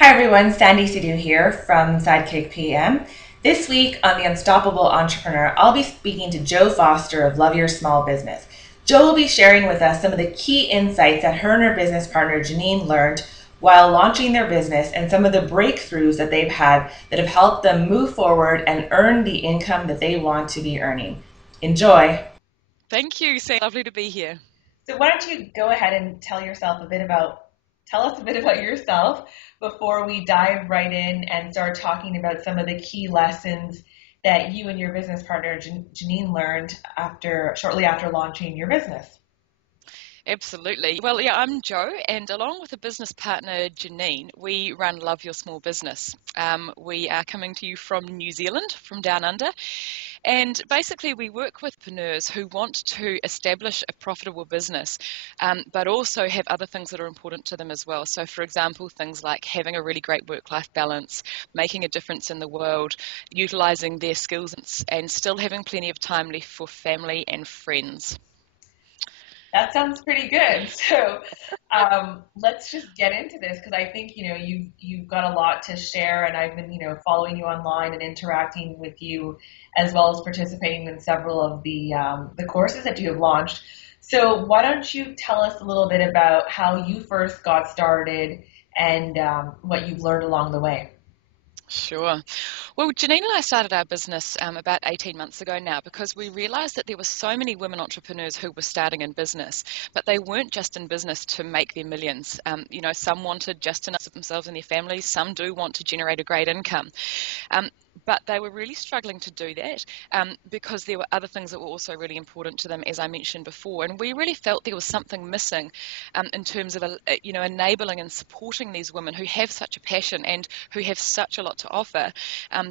Hi everyone, Sandy Sidhu here from Sidekick PM. This week on The Unstoppable Entrepreneur, I'll be speaking to Jo Foster of Love Your Small Business. Jo will be sharing with us some of the key insights that her and her business partner Janine learned while launching their business and some of the breakthroughs that they've had that have helped them move forward and earn the income that they want to be earning. Enjoy! Thank you, Sam. Lovely to be here. So why don't you go ahead and tell us a bit about yourself before we dive right in and start talking about some of the key lessons that you and your business partner Janine learned shortly after launching your business. Absolutely. Well, yeah, I'm Jo, and along with a business partner, Janine, we run Love Your Small Business. We are coming to you from New Zealand, from down under, and basically we work with entrepreneurs who want to establish a profitable business, but also have other things that are important to them as well. So, for example, things like having a really great work-life balance, making a difference in the world, utilising their skills, and still having plenty of time left for family and friends. That sounds pretty good. So let's just get into this because I think you've got a lot to share, and I've been following you online and interacting with you, as well as participating in several of the courses that you have launched. So why don't you tell us a little bit about how you first got started and what you've learned along the way? Sure. Well, Janine and I started our business about 18 months ago now because we realised that there were so many women entrepreneurs who were starting in business, but they weren't just in business to make their millions. Some wanted just enough for themselves and their families, some do want to generate a great income. Um, but they were really struggling to do that because there were other things that were also really important to them, as I mentioned before. And we really felt there was something missing in terms of, enabling and supporting these women who have such a passion and who have such a lot to offer,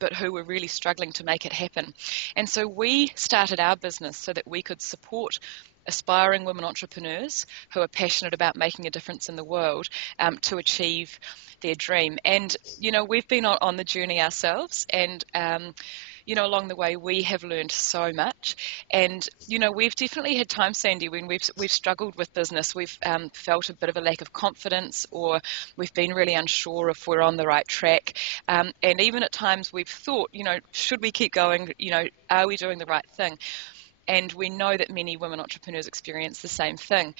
but who were really struggling to make it happen. And so we started our business so that we could support aspiring women entrepreneurs who are passionate about making a difference in the world to achieve their dream. And, we've been on the journey ourselves, and along the way we have learned so much. And we've definitely had times, Sandy, when we've struggled with business. We've felt a bit of a lack of confidence, or we've been really unsure if we're on the right track. And even at times we've thought, should we keep going? Are we doing the right thing? And we know that many women entrepreneurs experience the same thing.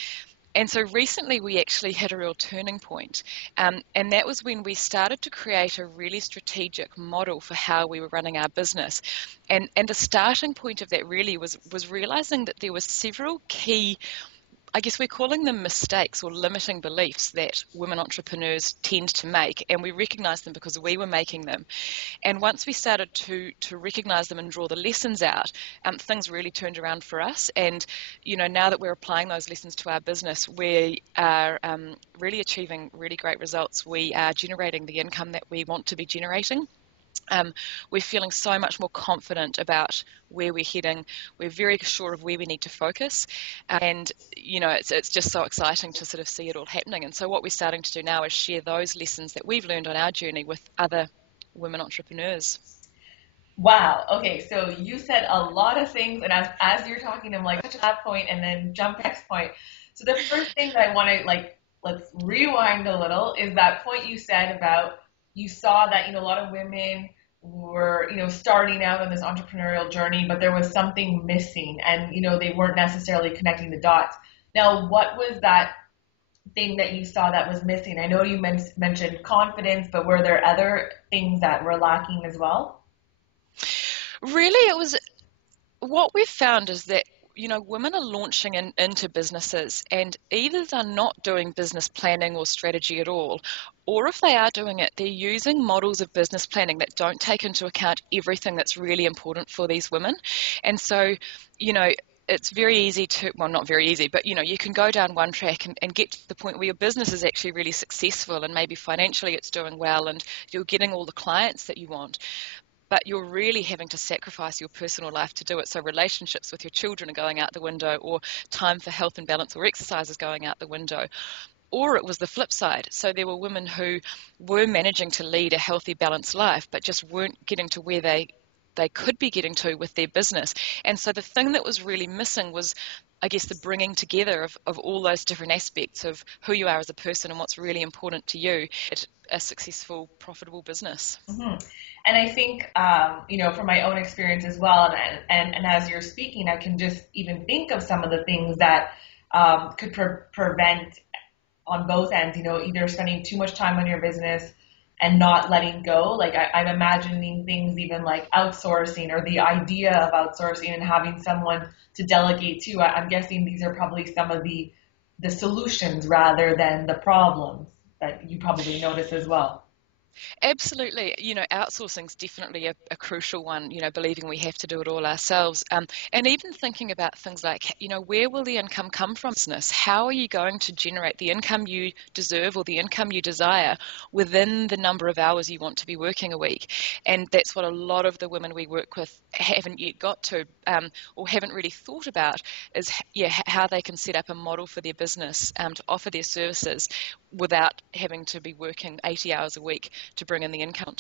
And so recently we actually had a real turning point. And that was when we started to create a really strategic model for how we were running our business. And the starting point of that really was realizing that there were several key, I guess we're calling them mistakes or limiting beliefs that women entrepreneurs tend to make, and we recognise them because we were making them. And once we started to recognise them and draw the lessons out, things really turned around for us. And now that we're applying those lessons to our business, we are really achieving really great results. We are generating the income that we want to be generating. We're feeling so much more confident about where we're heading. We're very sure of where we need to focus, and it's just so exciting to sort of see it all happening. And so what we're starting to do now is share those lessons that we've learned on our journey with other women entrepreneurs. Wow. Okay. So you said a lot of things, and as you're talking, I'm like, touch that point and then jump to the next point. So the first thing that I want to let's rewind a little, is that point you said about you saw that a lot of women were starting out on this entrepreneurial journey, but there was something missing, and they weren't necessarily connecting the dots. Now, what was that thing that you saw that was missing? I know you mentioned confidence, but were there other things that were lacking as well? Really, it was what we've found is that women are launching into businesses, and either they're not doing business planning or strategy at all, or if they are doing it, they're using models of business planning that don't take into account everything that's really important for these women. And so you know it's very easy to, well, not very easy, but you can go down one track and get to the point where your business is actually really successful, and maybe financially it's doing well and you're getting all the clients that you want, but you're really having to sacrifice your personal life to do it. So relationships with your children are going out the window, or time for health and balance or exercise is going out the window. Or it was the flip side. So there were women who were managing to lead a healthy, balanced life, but just weren't getting to where they could be getting to with their business. And so the thing that was really missing was, I guess, the bringing together of all those different aspects of who you are as a person and what's really important to you. a successful, profitable business. Hmm. And I think, from my own experience as well, and as you're speaking, I can just even think of some of the things that could prevent on both ends, either spending too much time on your business and not letting go. Like I'm imagining things even like outsourcing or the idea of outsourcing and having someone to delegate to. I'm guessing these are probably some of the solutions rather than the problems that you probably notice as well. Absolutely. Outsourcing is definitely a crucial one, believing we have to do it all ourselves. And even thinking about things like, where will the income come from business? How are you going to generate the income you deserve or the income you desire within the number of hours you want to be working a week? And that's what a lot of the women we work with haven't yet got to, or haven't really thought about, is how they can set up a model for their business to offer their services without having to be working 80 hours a week to bring in the income.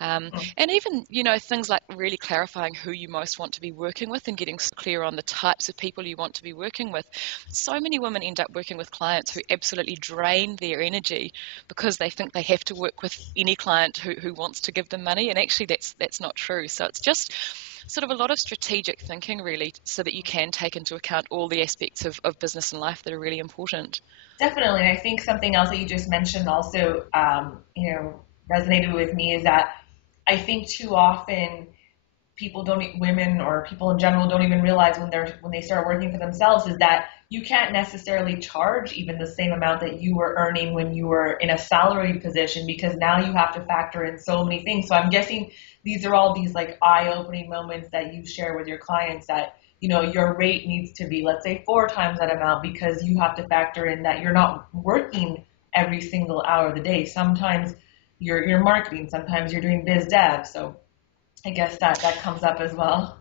And even, things like really clarifying who you most want to be working with and getting clear on the types of people you want to be working with. So many women end up working with clients who absolutely drain their energy because they think they have to work with any client who wants to give them money, and actually that's not true. So it's just sort of a lot of strategic thinking, really, so that you can take into account all the aspects of business and life that are really important. Definitely. And I think something else that you just mentioned also, resonated with me is that I think too often women or people in general don't even realize when they start working for themselves is that you can't necessarily charge even the same amount that you were earning when you were in a salaried position, because now you have to factor in so many things. So I'm guessing these are all these like eye-opening moments that you share with your clients that, your rate needs to be, let's say, 4 times that amount, because you have to factor in that you're not working every single hour of the day. Sometimes you're marketing, sometimes you're doing biz dev. So I guess that comes up as well.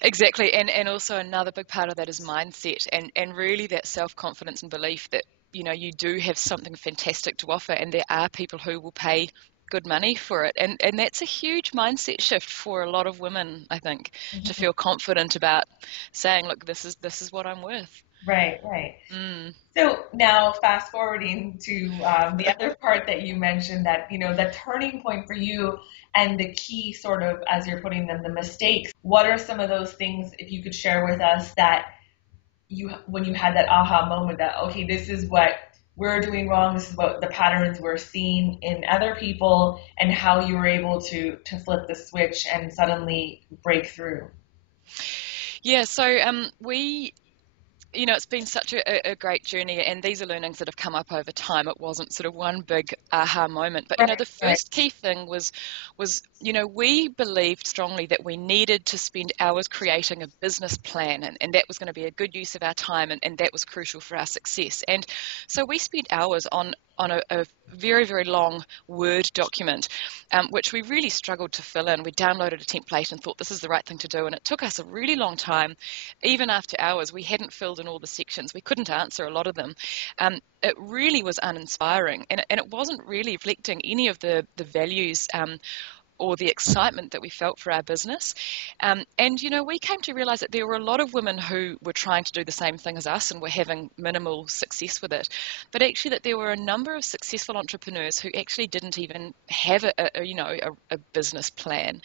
Exactly, and also another big part of that is mindset, and really that self-confidence and belief that you do have something fantastic to offer, and there are people who will pay good money for it, and that's a huge mindset shift for a lot of women, I think, to Mhm. feel confident about saying, look, this is what I'm worth. Right, right. Mm. So now fast forwarding to the other part that you mentioned, that, the turning point for you and the key sort of, as you're putting them, the mistakes. What are some of those things, if you could share with us, that when you had that aha moment that, okay, this is what we're doing wrong, this is what the patterns we're seeing in other people, and how you were able to flip the switch and suddenly break through? Yeah, so we it's been such a great journey, and these are learnings that have come up over time. It wasn't sort of one big aha moment, but Right, the right, first key thing was we believed strongly that we needed to spend hours creating a business plan, and that was going to be a good use of our time, and that was crucial for our success. And so we spent hours on a very, very long Word document, which we really struggled to fill in. We downloaded a template and thought this is the right thing to do, and it took us a really long time. Even after hours, we hadn't filled in all the sections. We couldn't answer a lot of them. It really was uninspiring, and it wasn't really reflecting any of the values or the excitement that we felt for our business. And we came to realize that there were a lot of women who were trying to do the same thing as us and were having minimal success with it. But actually that there were a number of successful entrepreneurs who actually didn't even have a business plan.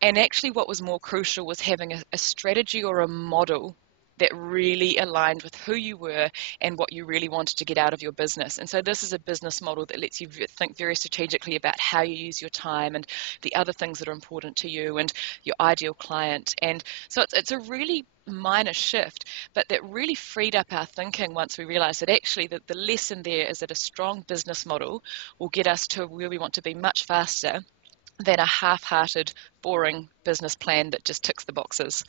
And actually what was more crucial was having a strategy or a model that really aligned with who you were and what you really wanted to get out of your business. And so this is a business model that lets you think very strategically about how you use your time and the other things that are important to you and your ideal client. And so it's a really minor shift, but that really freed up our thinking once we realized that actually the lesson there is that a strong business model will get us to where we want to be much faster than a half-hearted, boring business plan that just ticks the boxes.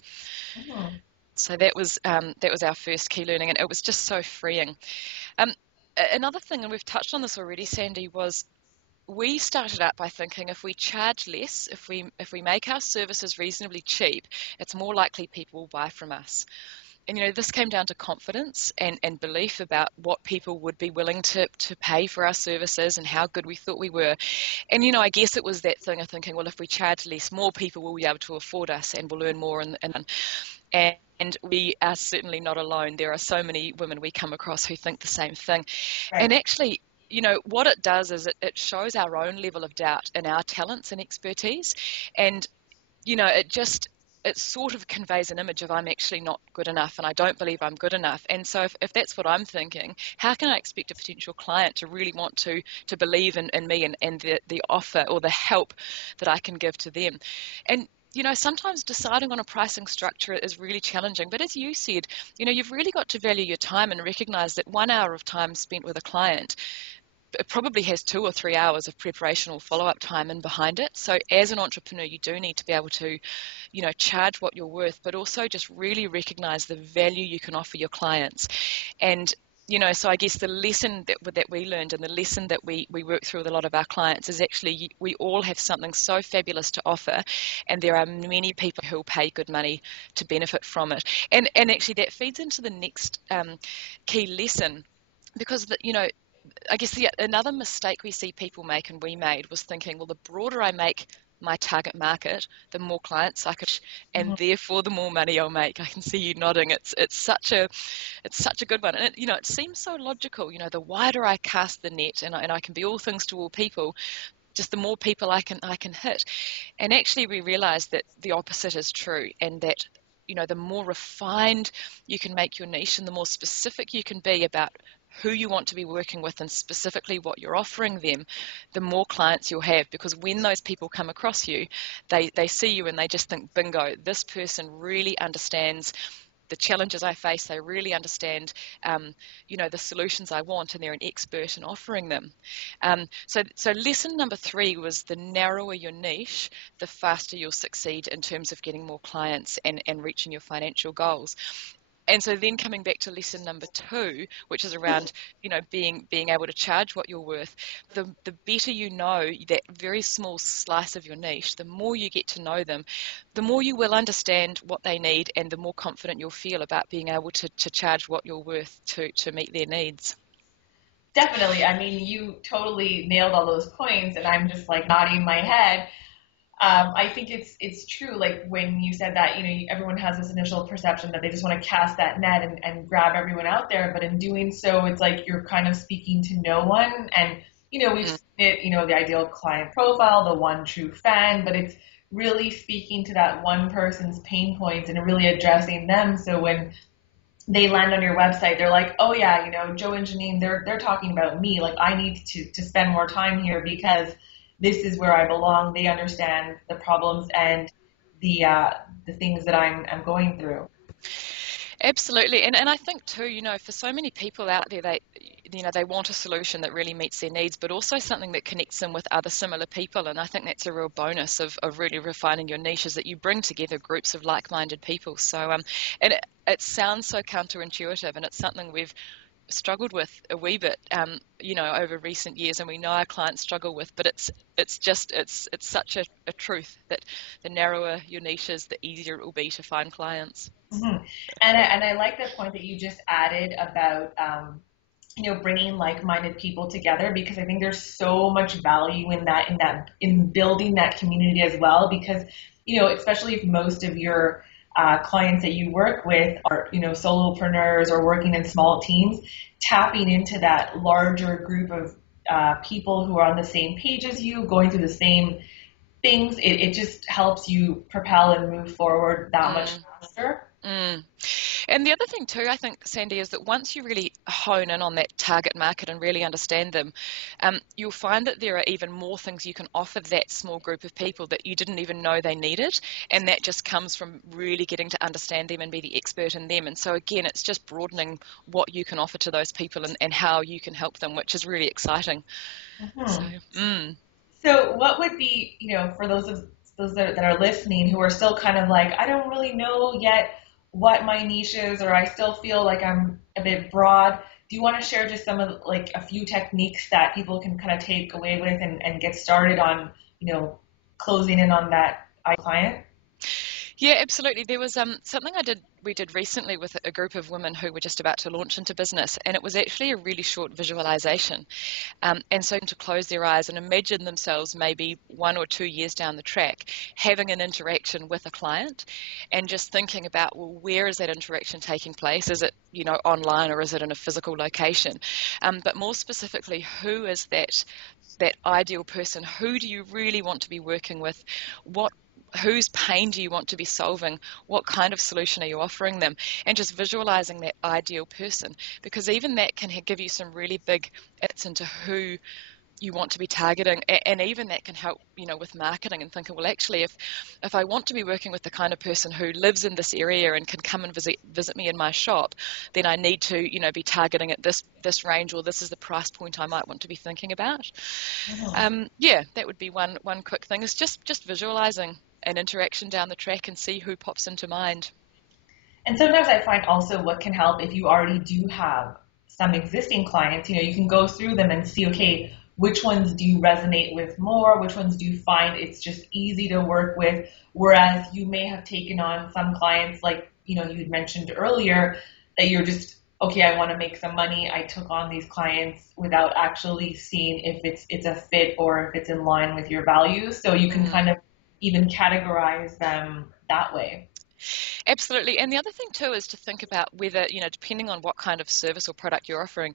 Mhm. So that was our first key learning, and it was just so freeing. Um, Another thing, and we've touched on this already, Sandy, was we started out by thinking if we charge less, if we make our services reasonably cheap, it's more likely people will buy from us. And this came down to confidence and belief about what people would be willing to pay for our services and how good we thought we were. And I guess it was that thing of thinking, well, if we charge less, more people will be able to afford us and will earn more. And we are certainly not alone. There are so many women we come across who think the same thing. And Right. actually, what it does is it shows our own level of doubt in our talents and expertise. And, it sort of conveys an image of I'm actually not good enough and I don't believe I'm good enough. And so if that's what I'm thinking, how can I expect a potential client to really want to believe in me and the offer or the help that I can give to them? And sometimes deciding on a pricing structure is really challenging. But as you said, you've really got to value your time and recognize that 1 hour of time spent with a client, it probably has 2 or 3 hours of preparation or follow-up time in behind it. So as an entrepreneur, you do need to be able to, charge what you're worth, but also just really recognize the value you can offer your clients. And so I guess the lesson that we learned and the lesson that we work through with a lot of our clients is actually we all have something so fabulous to offer, and there are many people who will pay good money to benefit from it. And actually that feeds into the next key lesson, because I guess another mistake we see people make and we made was thinking, well, the broader I make my target market, the more clients I could, and therefore the more money I'll make. I can see you nodding. It's such a good one, and it seems so logical. The wider I cast the net, and I can be all things to all people, just the more people I can hit. And actually, we realize that the opposite is true, and that the more refined you can make your niche and the more specific you can be about who you want to be working with and specifically what you're offering them, the more clients you'll have. Because when those people come across you, they see you and they just think, bingo, this person really understands the challenges I face. They really understand, the solutions I want, and they're an expert in offering them. So lesson number 3 was the narrower your niche, the faster you'll succeed in terms of getting more clients and reaching your financial goals. And so then coming back to lesson number 2, which is around, being able to charge what you're worth, the better you know that very small slice of your niche, the more you get to know them, the more you will understand what they need, and the more confident you'll feel about being able to charge what you're worth to meet their needs. Definitely. I mean, you totally nailed all those points, and I'm just like nodding my head. I think it's true. Like when you said that, everyone has this initial perception that they just want to cast that net and grab everyone out there. But in doing so, it's like you're kind of speaking to no one. And, we've seen it, the ideal client profile, the one true fan, but it's really speaking to that one person's pain points and really addressing them. So when they land on your website, they're like, oh yeah, Joe and Janine, they're talking about me. Like I need to spend more time here because this is where I belong. They understand the problems and the things that I'm going through. Absolutely. And I think too, for so many people out there, they want a solution that really meets their needs, but also something that connects them with other similar people. And I think that's a real bonus of really refining your niche, is that you bring together groups of like-minded people. So, and it sounds so counterintuitive, and it's something we've struggled with a wee bit, over recent years, and we know our clients struggle with, but it's such a truth that the narrower your niche is, the easier it will be to find clients. Mm-hmm. And I like the point that you just added about, bringing like-minded people together, because I think there's so much value in building that community as well, because, especially if most of your clients that you work with are, solopreneurs or working in small teams, tapping into that larger group of people who are on the same page as you, going through the same things, it just helps you propel and move forward that much faster. And the other thing too, I think, Sandy, is that once you really hone in on that target market and really understand them, you'll find that there are even more things you can offer that small group of people that you didn't even know they needed. And that just comes from really getting to understand them and be the expert in them. And so again, it's just broadening what you can offer to those people and how you can help them, which is really exciting. So what would be, for those that are listening who are still kind of like, I don't really know yet what my niche is, or I still feel like I'm a bit broad. Do you want to share just some of like a few techniques that people can kind of take away with and get started on, closing in on that client? Yeah, absolutely. There was something we did recently with a group of women who were just about to launch into business, and it was actually a really short visualization. And so to close their eyes and imagine themselves maybe 1 or 2 years down the track having an interaction with a client, and just thinking about, well, where is that interaction taking place? Is it, online, or is it in a physical location? But more specifically, who is that ideal person? Who do you really want to be working with? What Whose pain do you want to be solving? What kind of solution are you offering them? And just visualizing that ideal person, because even that can give you some really big insights into who you want to be targeting, and even that can help, with marketing, and thinking, well, actually, if I want to be working with the kind of person who lives in this area and can come and visit me in my shop, then I need to, be targeting at this range, or this is the price point I might want to be thinking about. Mhm. Yeah, that would be one quick thing, is just visualizing an interaction down the track and see who pops into mind. And sometimes I find also what can help if you already do have some existing clients, you can go through them and see, okay, which ones do you resonate with more? Which ones do you find it's just easy to work with? Whereas you may have taken on some clients, like, you had mentioned earlier, that you're just, okay, I want to make some money. I took on these clients without actually seeing if it's a fit or if it's in line with your values. So you can Mm. kind of even categorize them that way. Absolutely. And the other thing too is to think about whether, depending on what kind of service or product you're offering,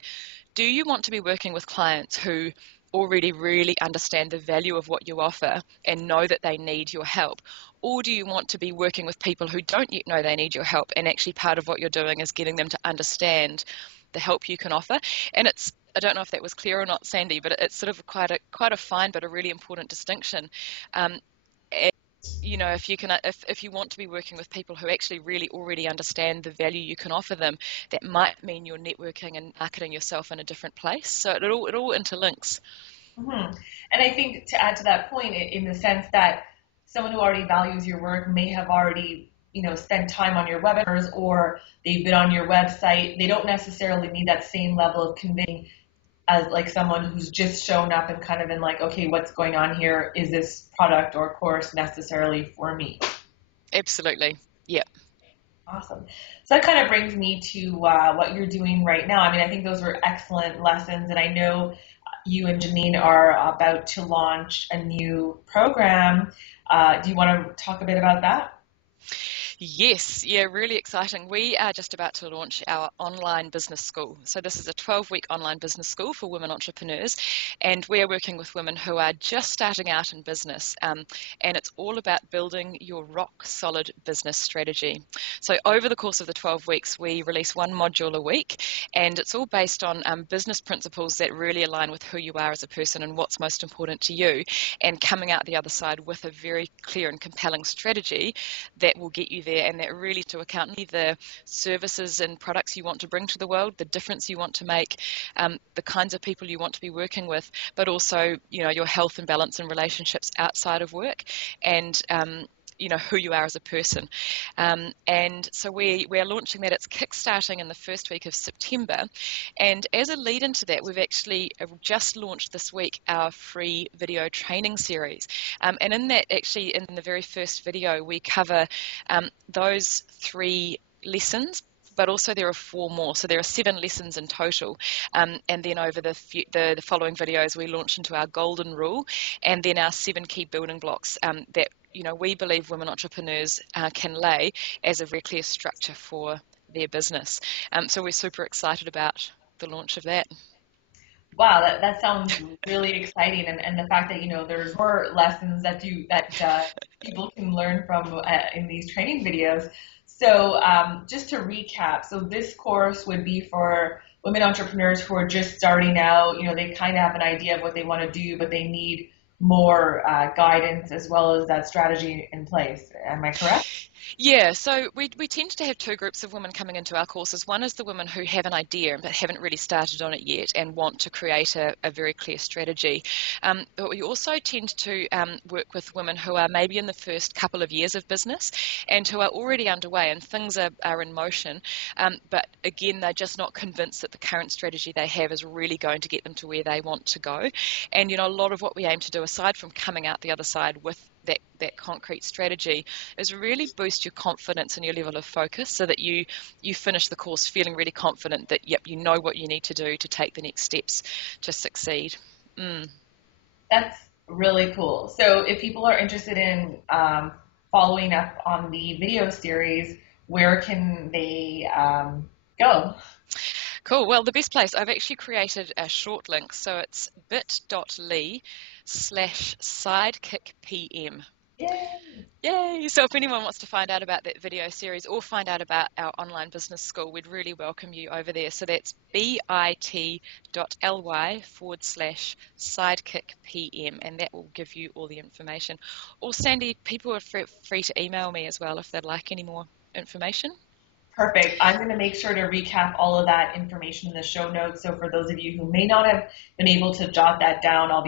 do you want to be working with clients who already really understand the value of what you offer and know that they need your help? Or do you want to be working with people who don't yet know they need your help, and actually part of what you're doing is getting them to understand the help you can offer? And I don't know if that was clear or not, Sandy, but it's sort of quite a fine but a really important distinction. Um, if you can, if you want to be working with people who actually really already understand the value you can offer them, that might mean you're networking and marketing yourself in a different place. So it all interlinks. Hmm. And I think to add to that point, in the sense that someone who already values your work may have already, spent time on your webinars, or they've been on your website. They don't necessarily need that same level of convincing as like someone who's just shown up and kind of been like, okay, what's going on here? Is this product or course necessarily for me? Absolutely. Yeah. Awesome. So that kind of brings me to what you're doing right now. I mean, I think those were excellent lessons, and I know you and Janine are about to launch a new program. Do you want to talk a bit about that? Yes, yeah, really exciting. We are just about to launch our online business school. So this is a 12-week online business school for women entrepreneurs, and we are working with women who are just starting out in business, and it's all about building your rock solid business strategy. So over the course of the 12 weeks, we release one module a week, and it's all based on business principles that really align with who you are as a person and what's most important to you, and coming out the other side with a very clear and compelling strategy that will get you there, and that really to account the services and products you want to bring to the world, the difference you want to make, the kinds of people you want to be working with, but also, your health and balance and relationships outside of work, and who you are as a person. And so we are launching that. It's kickstarting in the first week of September. And as a lead into that, we've actually just launched this week our free video training series. And in that, actually, in the very first video, we cover those 3 lessons, but also there are 4 more. So there are 7 lessons in total. And then over the following videos, we launch into our golden rule, and then our 7 key building blocks that we believe women entrepreneurs can lay as a very clear structure for their business. So we're super excited about the launch of that. Wow, that sounds really exciting, and the fact that there's more lessons that people can learn from in these training videos. So just to recap, so this course would be for women entrepreneurs who are just starting out. They kind of have an idea of what they want to do, but they need more guidance as well as that strategy in place. Am I correct? Yeah, so we tend to have 2 groups of women coming into our courses. One is the women who have an idea but haven't really started on it yet and want to create a very clear strategy. But we also tend to work with women who are maybe in the first couple of years of business and who are already underway, and things are in motion. But again, they're just not convinced that the current strategy they have is really going to get them to where they want to go. And a lot of what we aim to do, aside from coming out the other side with that concrete strategy is really boost your confidence and your level of focus so that you finish the course feeling really confident that, yep, you know what you need to do to take the next steps to succeed. That's really cool. So if people are interested in following up on the video series, where can they go? Cool. Well, the best place, I've actually created a short link, so it's bit.ly/sidekickpm. Yay! Yay! So if anyone wants to find out about that video series or find out about our online business school, we'd really welcome you over there. So that's bit.ly/sidekickpm, and that will give you all the information. Or Sandy, people are free to email me as well if they'd like any more information. Perfect. I'm going to make sure to recap all of that information in the show notes. So for those of you who may not have been able to jot that down, I'll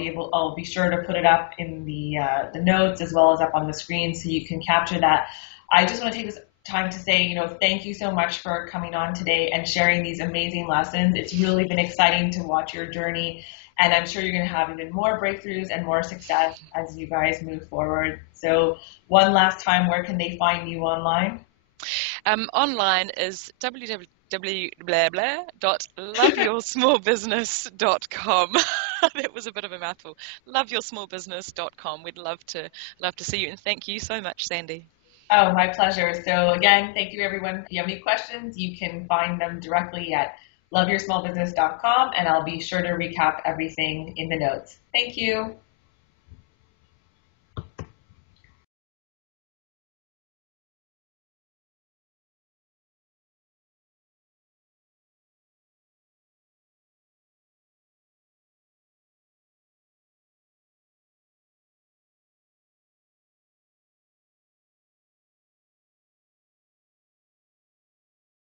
be sure to put it up in the notes as well as up on the screen so you can capture that. I just want to take this time to say, thank you so much for coming on today and sharing these amazing lessons. It's really been exciting to watch your journey, and I'm sure you're going to have even more breakthroughs and more success as you guys move forward. So one last time, where can they find you online? Online is www.loveyoursmallbusiness.com. That was a bit of a mouthful. Loveyoursmallbusiness.com. We'd love to see you, and thank you so much, Sandy. Oh, my pleasure. So again, thank you everyone. If you have any questions, you can find them directly at loveyoursmallbusiness.com, and I'll be sure to recap everything in the notes. Thank you.